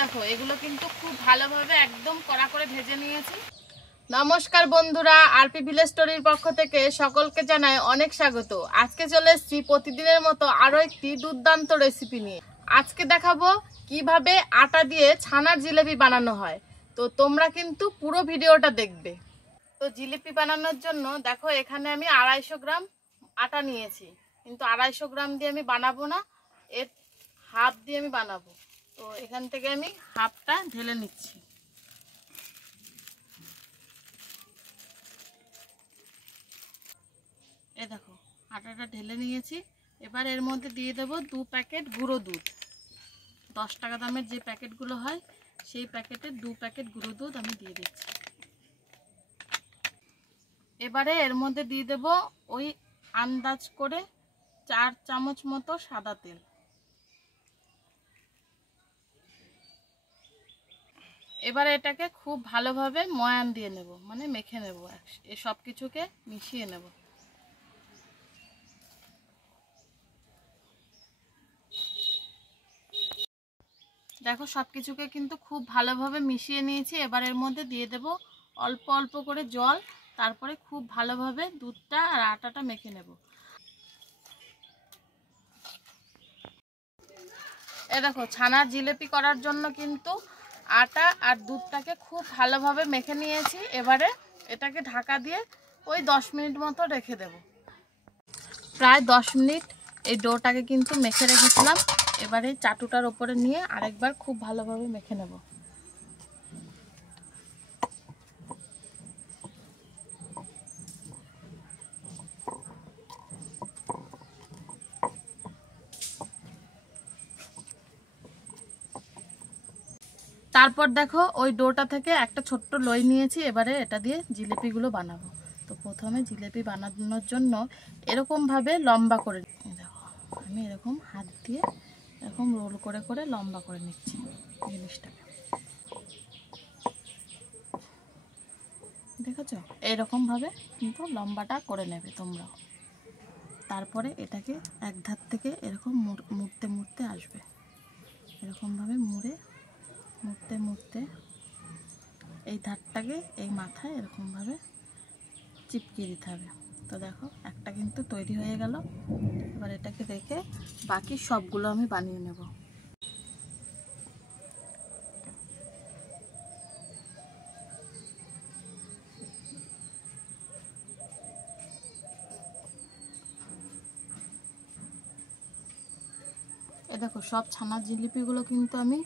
দেখো এগুলো কিন্তু খুব ভালোভাবে একদম কড়া করে ভেজে নিয়েছি। নমস্কার বন্ধুরা, আরপি ভিলেজ স্টোরির পক্ষ থেকে সকলকে জানাই অনেক স্বাগত। আজকে চলে এসেছি প্রতিদিনের মতো আরো একটি দুর্দান্ত রেসিপি নিয়ে। আজকে দেখাবো কিভাবে আটা দিয়ে ছানার জিলেপি বানানো হয়। তো তোমরা কিন্তু পুরো ভিডিওটা দেখবে। তো জিলিপি বানানোর জন্য দেখো এখানে আমি 250 গ্রাম আটা নিয়েছি, কিন্তু 250 গ্রাম দিয়ে আমি বানাবো না, এর হাফ দিয়ে আমি বানাবো। তো এখান থেকে আমি হাফটা ঢেলে নিচ্ছি। এ দেখো আটাটা ঢেলে নিয়েছি। এবার এর মধ্যে দিয়ে দেবো 2 প্যাকেট গুঁড়ো দুধ। 10 টাকা দামের যে প্যাকেটগুলো হয় সেই প্যাকেটের 2 প্যাকেট গুঁড়ো দুধ আমি দিয়ে দিচ্ছি। এবারে এর মধ্যে দিয়ে দেব ওই আন্দাজ করে 4 চামচ মতো সাদা তেল। এবারে এটাকে খুব ভালোভাবে ময়ান দিয়ে নেব, মানে মেখে নেব, এই সব কিছুকে মিশিয়ে নেব। দেখো সব কিছুকে কিন্তু খুব ভালোভাবে মিশিয়ে নিয়েছি। এবার এর মধ্যে দিয়ে দেব অল্প অল্প করে জল, তারপরে খুব ভালোভাবে দুধটা আর আটাটা মেখে নেব। এ দেখো ছানার জিলিপি করার জন্য কিন্তু আটা আর দুধটাকে খুব ভালোভাবে মেখে নিয়েছি। এবারে এটাকে ঢাকা দিয়ে ওই 10 মিনিট মতো রেখে দেব। প্রায় 10 মিনিট এই ডোটাকে কিন্তু মেখে রেখেছিলাম। এবারে চাটুটার উপরে নিয়ে আরেকবার খুব ভালোভাবে মেখে নেব। তারপর দেখো ওই ডোটা থেকে একটা ছোট্ট লই নিয়েছি। এবারে এটা দিয়ে জিলিপিগুলো বানাবো। তো প্রথমে জিলিপি বানানোর জন্য এরকমভাবে লম্বা করে দেখো, আমি এরকম হাত দিয়ে এরকম রোল করে করে লম্বা করে নিচ্ছি জিনিসটাকে। দেখেছ, এইরকমভাবে কিন্তু লম্বাটা করে নেবে তোমরাও। তারপরে এটাকে এক ধার থেকে এরকম মুড়তে মুড়তে আসবে, এরকমভাবে মুড়ে মুড়তে মুড়তে এই ধারটাকে এই মাথায় এরকমভাবে চিপকিয়ে দিতে হবে। তো দেখো একটা কিন্তু তৈরি হয়ে গেল। এবার এটাকে রেখে বাকি সবগুলো আমি বানিয়ে নেব। এ দেখো সব ছানার জিলিপিগুলো কিন্তু আমি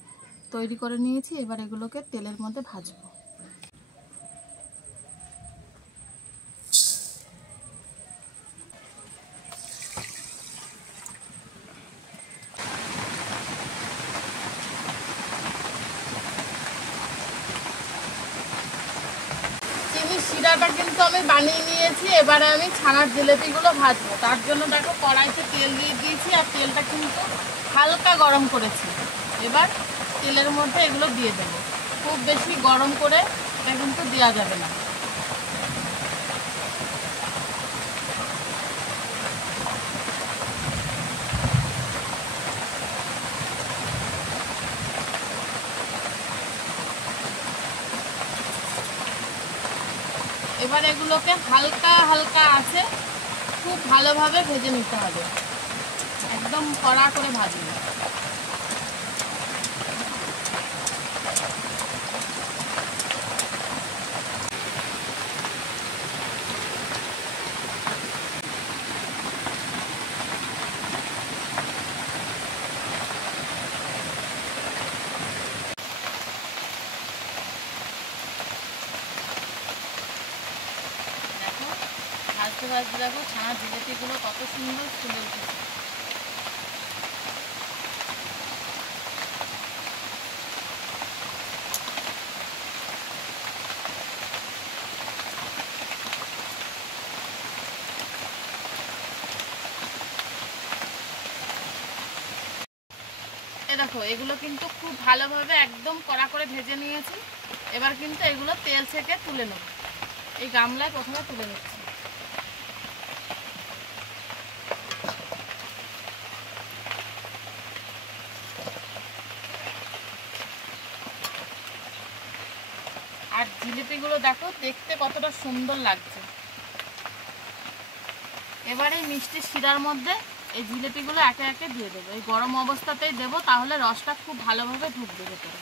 তৈরি করে নিয়েছি। এবার এগুলোকে তেলের মধ্যে ভাজবো। চিনি শিরাটা কিন্তু আমি বানিয়ে নিয়েছি। এবারে আমি ছানার জিলিপিগুলো ভাজবো। তার জন্য দেখো কড়াইতে তেল দিয়ে দিয়েছি, আর তেলটা কিন্তু হালকা গরম করেছি। এবার তেলের মধ্যে এগুলো দিয়ে দেবো। খুব বেশি গরম করে এটা কিন্তু দেওয়া যাবে না। এবার এগুলোকে হালকা হালকা আছে খুব ভালোভাবে ভেজে নিতে হবে, একদম কড়া করে ভাজবে। ভাজতে ভাজতে দেখো ছানা জিলিপিগুলো কত সুন্দর ফুলে উঠেছে। এ দেখো এগুলো কিন্তু খুব ভালোভাবে একদম কড়া করে ভেজে নিয়েছি। এবার কিন্তু এগুলো তেল থেকে তুলে নেব। এই গামলায় প্রথমে তুলে নিচ্ছি। জিলিপিগুলো দেখো দেখতে কতটা সুন্দর লাগছে। এবারে মিষ্টি শিরার মধ্যে এই জিলিপিগুলো একে একে দিয়ে দেবো। এই গরম অবস্থাতেই দেবো, তাহলে রসটা খুব ভালোভাবে ঢুকবে ভেতরে।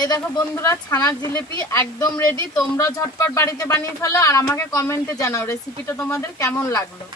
এই দেখো বন্ধুরা, ছানার জিলিপি একদম রেডি। তোমরা ঝটপট বাড়িতে বানিয়ে ফেলো আর আমাকে কমেন্টে জানাও রেসিপিটা তোমাদের কেমন লাগলো।